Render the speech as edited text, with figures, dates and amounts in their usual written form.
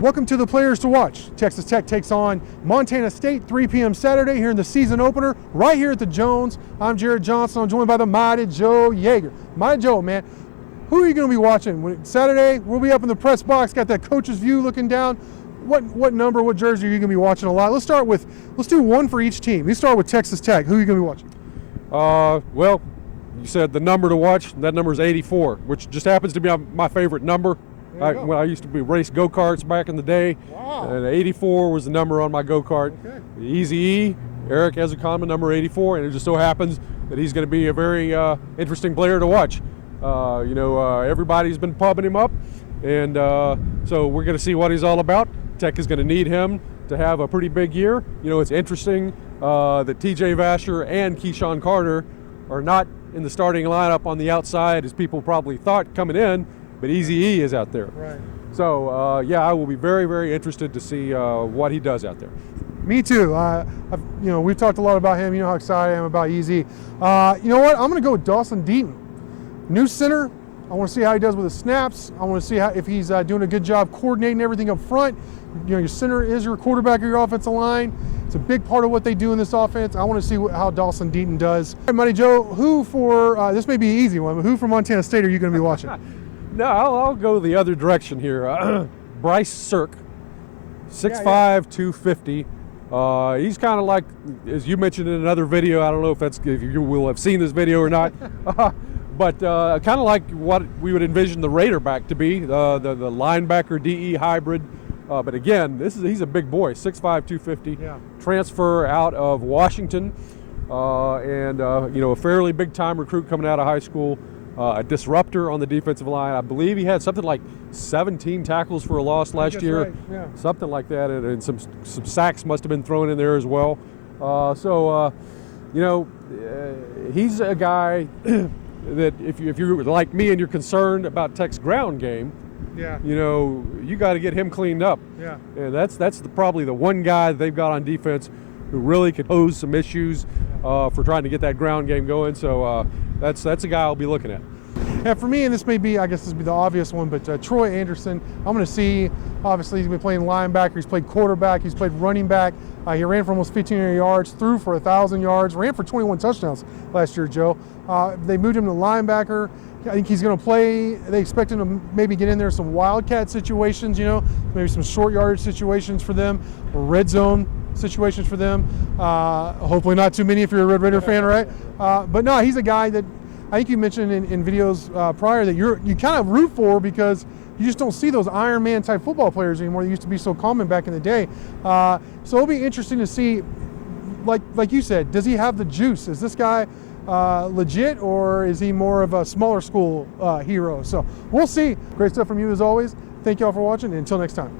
Welcome to the Players to Watch. Texas Tech takes on Montana State, 3 p.m. Saturday here in the season opener, right here at the Jones. I'm Jarret Johnson. I'm joined by the mighty Joe Yeager. Mighty Joe, man, who are you going to be watching? Saturday, we'll be up in the press box, got that coach's view looking down. What number, what jersey are you going to be watching a lot? Let's do one for each team. Let's start with Texas Tech. Who are you going to be watching? Well, you said the number to watch. That number is 84, which just happens to be my favorite number. When I used to race go-karts back in the day, and 84 was the number on my go-kart. Okay. Easy Eric has a common number 84, and it just so happens that he's going to be a very interesting player to watch. Everybody's been pubbing him up, and so we're going to see what he's all about. Tech is going to need him to have a pretty big year. You know, it's interesting that TJ Vasher and Keyshawn Carter are not in the starting lineup on the outside as people probably thought coming in, but Eazy-E is out there. Right. So, I will be very, very interested to see what he does out there. Me too. We've talked a lot about him. You know how excited I am about Eazy. You know what? I'm going to go with Dawson Deaton. New center. I want to see how he does with his snaps. I want to see if he's doing a good job coordinating everything up front. You know, your center is your quarterback of your offensive line. It's a big part of what they do in this offense. I want to see how Dawson Deaton does. All right, Mighty Joe, who for, this may be an easy one, but who for Montana State are you going to be watching? No, I'll go the other direction here. Bryce Cirk, 6'5", 250. He's kind of like, as you mentioned in another video, I don't know if you will have seen this video or not, but kind of like what we would envision the Raider back to be, the linebacker DE hybrid. But again, he's a big boy, 6'5", 250, transfer out of Washington, and a fairly big-time recruit coming out of high school. A disruptor on the defensive line. I believe he had something like 17 tackles for a loss last year, right. Something like that, and some sacks must have been thrown in there as well. He's a guy that if you're like me and you're concerned about Tech's ground game, you got to get him cleaned up. Yeah. And that's probably the one guy they've got on defense who really could pose some issues for trying to get that ground game going. So that's a guy I'll be looking at. Yeah, for me, and this may be, I guess this would be the obvious one, but Troy Anderson, I'm going to see, obviously he's been playing linebacker, he's played quarterback, he's played running back. He ran for almost 1,500 yards, threw for 1,000 yards, ran for 21 touchdowns last year, Joe. They moved him to linebacker. I think he's going to play, they expect him to maybe get in there some wildcat situations, maybe some short yardage situations for them, or red zone situations for them. Hopefully not too many if you're a Red Raider fan, right? But no, he's a guy that I think you mentioned in videos prior that you kind of root for because you just don't see those Iron Man type football players anymore. They used to be so common back in the day. So it'll be interesting to see, like you said, does he have the juice? Is this guy legit, or is he more of a smaller school hero? So we'll see. Great stuff from you as always. Thank you all for watching, and until next time.